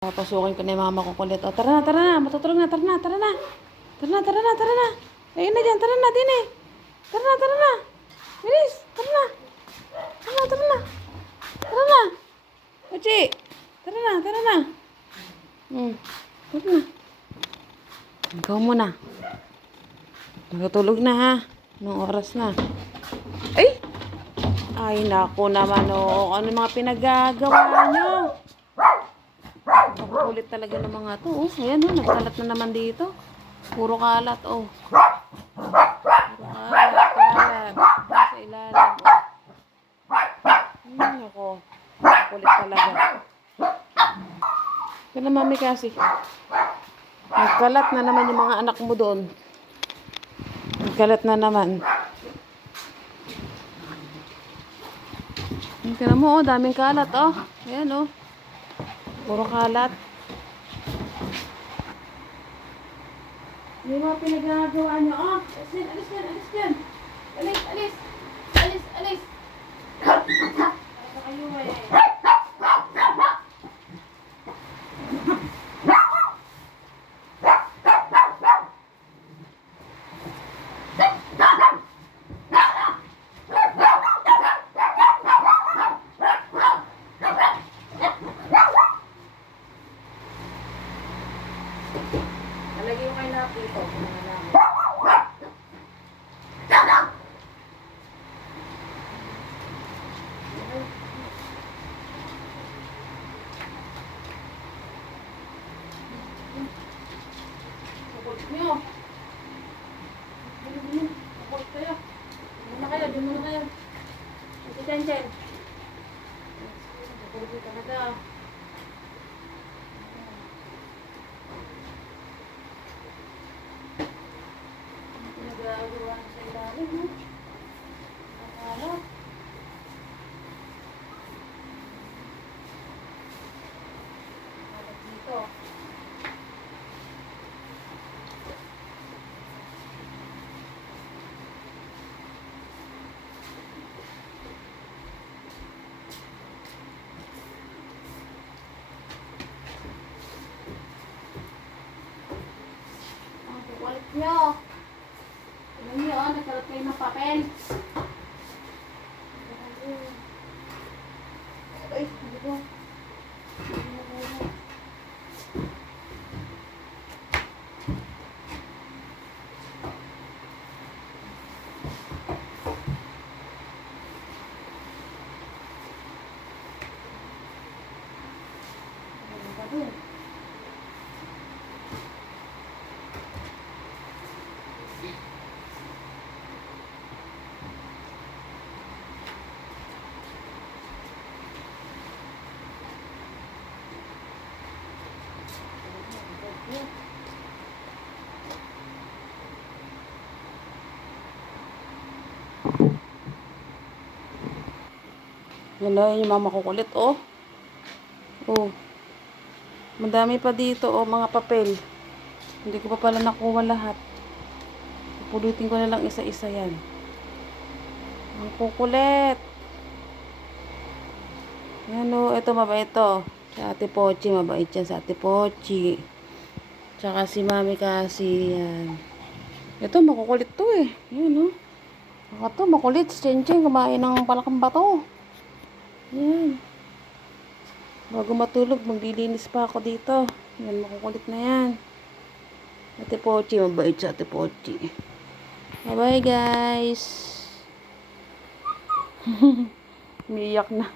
Papasukin ko na yung mama ko kulit. O, tara na. Matutulog na. Tara na. Ayun na dyan. Tara na, din eh. Tara na. Bilis. Tara na. Uchi. Tara na. Tara na. Ikaw muna. Matutulog na ha. Anong oras na? Ay, naku naman o. Ano mga pinagagawa nyo? Kulit talaga ng mga to. Oh, ayan oh, nagkalat na naman dito. Puro kalat oh. Kalat. Sa ilalim. Ako. Kulit talaga. Kaya na mami kasi. Nagkalat na naman yung mga anak mo doon. Nagkalat na naman. Tingnan mo oh, daming kalat oh. Ayan oh. Puro kalat. Hindi mo pinagagawa nyo. Oh, alis yan. Alis. Para kayo eh. Nalagay yung kayo na dito. Kapot nyo. Kapot kayo. Doon muna kayo. Ito, Chen. Kapot nyo talaga. Nagagawa sa ilalim, no? Akala. Akala dito. Ang kukulit nyo. Alam niyo, nagkalat kayo ng papel. Ay, hindi ko. Yan na yung mama ko kulit, oh. Oh. Madami pa dito, oh, mga papel. Hindi ko pa pala nakuha lahat. Pupulutin ko na lang isa-isa yan. Ang kukulit. Yan, oh. Ito, mabait to. Sa Ate Pochi, mabait yan sa Ate Pochi. Tsaka si mami kasi, yan. Ito, makukulit to eh. Yan, oh. Ito, makulit. Si Chen kumain ng palakang bato. Yan. Bago matulog, maglilinis pa ako dito. Yan, makukulit na yan. Ate Pochi, mabait sa Ate Pochi. Bye-bye, guys. Umiiyak na.